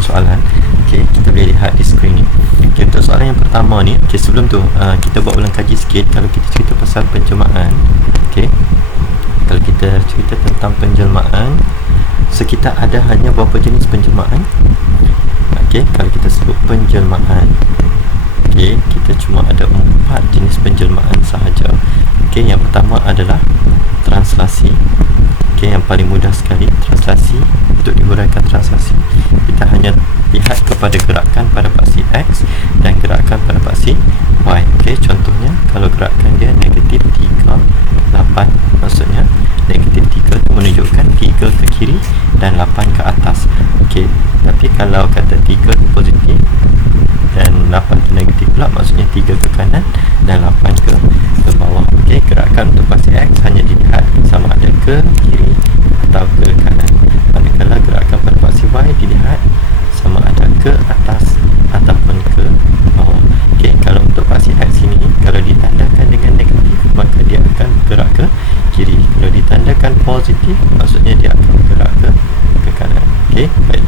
satu soalan. Okay, kita boleh lihat di skrin ni. Okay, untuk soalan yang pertama ni, okay, sebelum tu kita buat ulang kaji sikit. Kalau kita cerita pasal penjelmaan, okay, kalau kita cerita tentang penjelmaan, so kita ada hanya berapa jenis penjelmaan? Okay, kalau kita sebut penjelmaan, okay, kita cuma ada 4 jenis penjelmaan sahaja. Okay, yang pertama adalah translasi. Okay, yang paling mudah sekali, translasi. Untuk dihuraikan translasi, kita hanya lihat kepada gerakan pada paksi X dan gerakan pada paksi Y. Okay, contohnya kalau gerakan dia negatif 3, 8, maksudnya negatif 3 itu menunjukkan 3 ke kiri dan 8 ke atas. Okay, tapi kalau kata 3 tu positif dan 8 tu negatif pula, maksudnya 3 ke kanan dan 8 ke bawah. Okay, gerakan untuk paksi X hanya dilihat sama ada ke kiri atau ke kanan, manakala gerakan pada paksi Y dilihat sama ada ke atas ataupun ke bawah. Okay, kalau untuk paksi X ini, kalau ditandakan dengan negatif, maka dia akan bergerak ke kiri. Kalau ditandakan positif, maksudnya dia akan bergerak ke kanan. Okay, baik.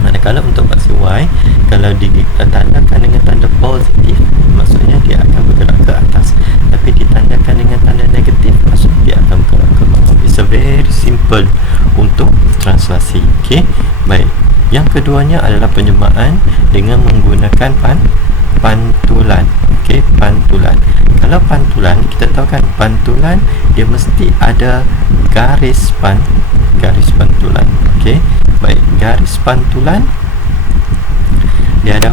Manakala untuk paksi Y, kalau ditandakan dengan tanda positif, maksudnya dia akan bergerak ke atas. Tapi ditandakan dengan tanda negatif, maksudnya dia akan bergerak ke bawah. It's a very simple untuk translasi. Okay, baik. Yang keduanya adalah penjelmaan dengan menggunakan pantulan. Okay, pantulan. Kalau pantulan, kita tahu kan pantulan dia mesti ada garis pantulan. Okay, baik. Garis pantulan dia ada,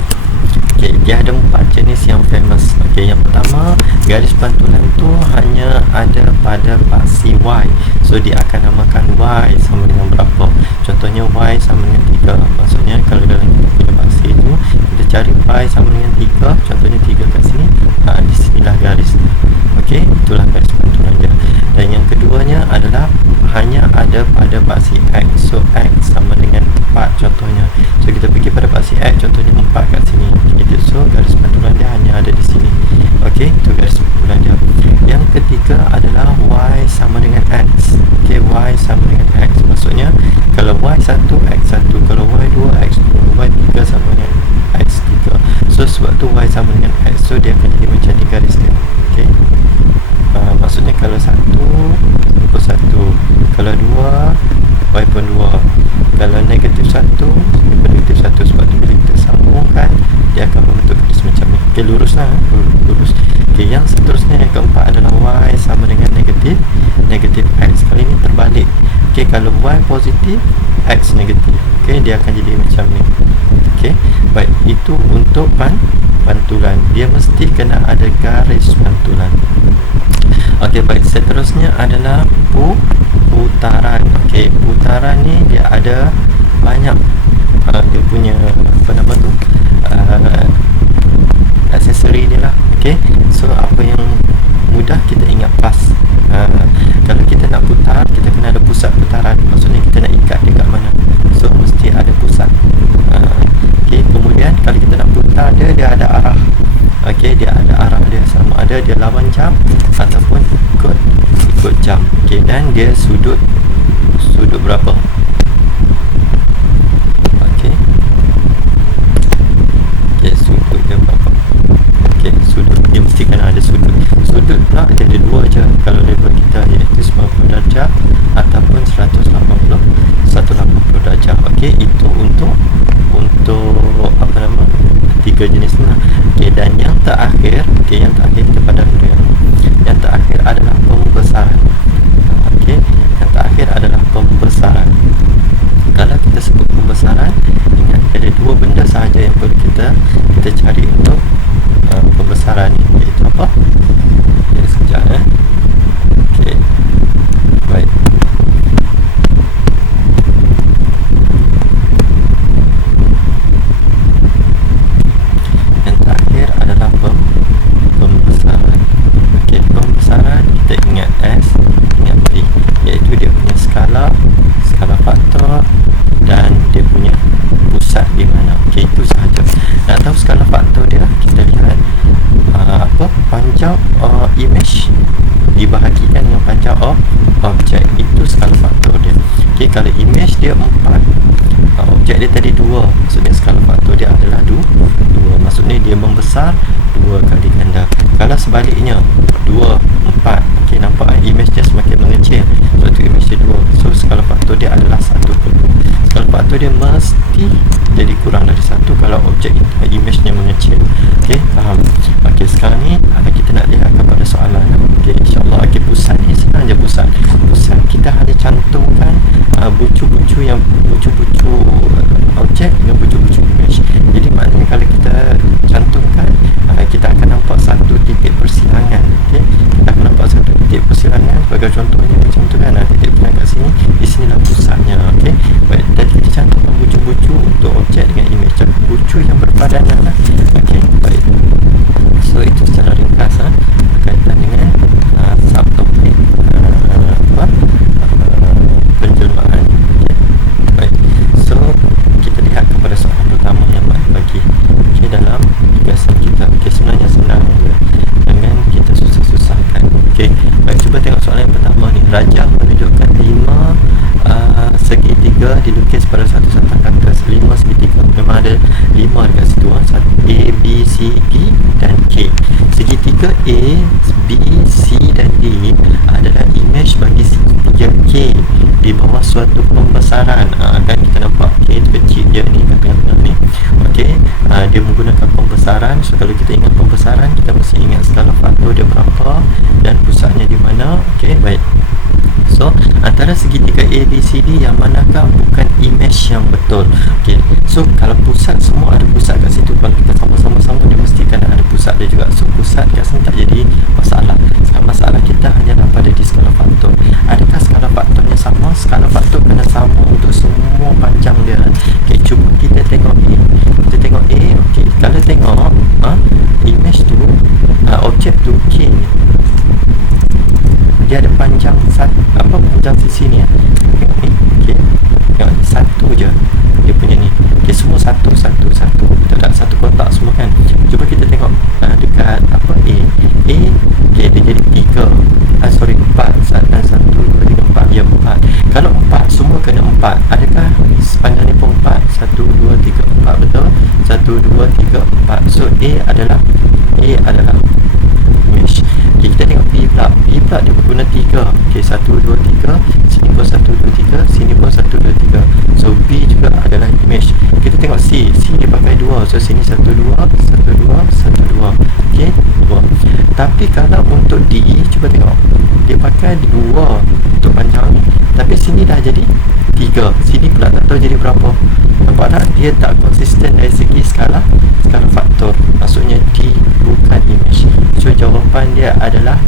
okay, dia ada 4 jenis yang famous. Okay, yang pertama, garis pantulan tu hanya ada pada paksi Y. So dia akan namakan Y sama dengan berapa. Contohnya Y sama dengan 3. Maksudnya kalau dalam kita punya paksi tu, kita cari Y sama dengan 3. Contohnya 3 kat sini, di sinilah garis. Okay, itulah garis pantulan dia. Dan yang keduanya adalah hanya ada pada paksi X. So X sama dengan 4 contohnya. So kita pergi pada paksi X, contohnya 4 kat sini. Okay, so garis pantulan dia hanya ada di sini. Okay, itu garis pantulan dia. Yang ketiga adalah Y sama dengan X. Okay, Y sama dengan X. Maksudnya kalau Y1, X1. Kalau Y2, X2. Y3 sama dengan X3. So sebab tu Y sama dengan X. So dia akan jadi macam ni garis dia. Okay, maksudnya kalau 1 pun 1, kalau 2 Y pun 2, kalau negatif 1 negatif 1. Sebab tu bila kita sambungkan, dia akan membentuk garis macam ni. Okay, lurus lah, lurus. Okay, yang seterusnya, yang keempat adalah Y sama dengan negatif X. Kali ini terbalik. Okay, kalau Y positif, X negatif. Okay, dia akan jadi macam ni. Okay, baik. Itu untuk pantulan. Dia mesti kena ada garis pantulan. Okay, baik. Seterusnya adalah putaran. Okay, putaran ni dia ada banyak dia punya apa nama tu, aksesori dia lah. Okay, so apa yang mudah kita ingat pas. Kalau kita nak putar, kita kena ada pusat putaran. Maksudnya kita nak ikat dia kat mana, so mesti ada pusat. Okay, kemudian kalau kita nak putar dia, dia ada arah. Okay, dia ada arah dia, sama ada dia lawan jam ataupun ikut jam. Okay, dan dia sudut berapa. Okay, sudut dia berapa. Okay, sudut dia mesti kena ada sudut. Sudut pula dia ada 2 je kalau level kita, iaitu 90 darjah ataupun 180 darjah. Okay, itu untuk apa nama, 3 jenis ni lah. Okay, dan yang terakhir, okay, yang terakhir kita pada dulu yang terakhir adalah pembesaran. Okay, yang terakhir adalah pembesaran. Kalau kita sebut pembesaran, ingat ada 2 benda sahaja yang perlu kita cari untuk pembesaran ni, iaitu apa? Okay, sekejap Okay, baik. Yang terakhir adalah pembesaran. Okay, pembesaran kita ingat S, ingat P, iaitu dia punya skala faktor dan dia punya pusat di mana. Okay, itu sahaja. Nak tahu skala faktor dia, kita lihat panjang image dibahagikan dengan panjang objek. Itu skala faktor dia. Okay, kalau image dia 4, objek dia tadi 2, maksudnya skala faktor dia adalah 2, maksudnya dia membesar 2 kali ganda. Kalau sebaliknya 2, 4, okey, nampak image dia semakin mengecil, sebab tu image dia 2, so skala faktor dia adalah 1 per 2. Skala faktor dia mesti jadi kurang dari 1 kalau objek image nya mengecil. Okey, faham? Okey, sekarang ni kita nak lihat kepada soalan. Okey, insyaAllah. Okey, pusat ni senang je. Pusat kita hanya cantumkan bucu-bucu objek dengan bucu-bucu image. Jadi maknanya kalau kita cantumkan, kita akan nampak satu titik persilangan. Okey, kita akan nampak satu titik persilangan. Sebagai contohnya macam tu kan, titik persilangan kat sini, di sinilah pusatnya. Okey, baik, dan kita cantumkan bucu-bucu untuk objek dengan image, bucu yang berpadanan lah. Okey, baik. So itu secara ringkas berkaitan dengan subtopik penjelmaan. Okay. Baik. So kita lihat kepada soalan pertama yang Mak bagi. Okay, dalam tugasan kita. Okay, sebenarnya senang je, jangan kita susah-susahkan. Okay, baik, cuba tengok soalan yang pertama ni. Rajah menunjukkan 5 segitiga dilukis pada satu satang kata. 5 segitiga, memang ada 5 dekat situ, A, B, C, D dan K. Segitiga A, B, C dan D adalah image bagi segitiga K di bawah suatu pembesaran. Kan kita nampak K tu kecil je ni kat tengah-tengah ni. Okey, dia menggunakan pembesaran. So kalau kita ingat pembesaran, kita mesti ingat skala faktor dia berapa dan pusatnya di mana. Okey, baik. So antara segitiga A, B, C, D, yang manakah bukan image yang betul? Okey, so kalau pusat, semua ada pusat kat situ. Kalau kita sama-sama dia mesti kan ada pusat dia juga. So pusat kat sini tak jadi masalah. Sekarang masalah kita hanyalah pada di skala faktor. Adakah skala faktornya sama? Skala faktor kena sama untuk semua panjang dia. Okey, cuba kita tengok A. Kita tengok A. Okey, kalau tengok image tu, objek tu K ni, dia ada panjang panjang sisi ni tengok ni. Okey, tengok ni, satu je dia punya ni. Okey, semua satu, kita tak satu kotak semua kan. Cuba kita tengok dekat A. Okey, dia jadi 3, 4, dan 1, 2, 3, 4. Ya, 4. Kalau 4, semua kena 4. Adakah sepanjang ni pun 4? 1, 2, 3, 4, betul? 1, 2, 3, 4. So A adalah image. Okay, kita tengok B pula dia berguna 3. Okay, 1, 2, 3. Sini pun 1, 2, 3. Sini pun 1, 2, 3. So B juga adalah image. Kita tengok C dia pakai 2. So sini 1, 2, 1, 2, 1, 2. Okay, 2. Tapi kalau untuk D, cuba tengok, dia pakai 2 untuk panjang ni, tapi sini dah jadi 3. Sini pula tak tahu jadi berapa. Nampak tak? Dia tak konsisten dari segi skala faktor. Maksudnya D bukan image. So jawapan dia adalah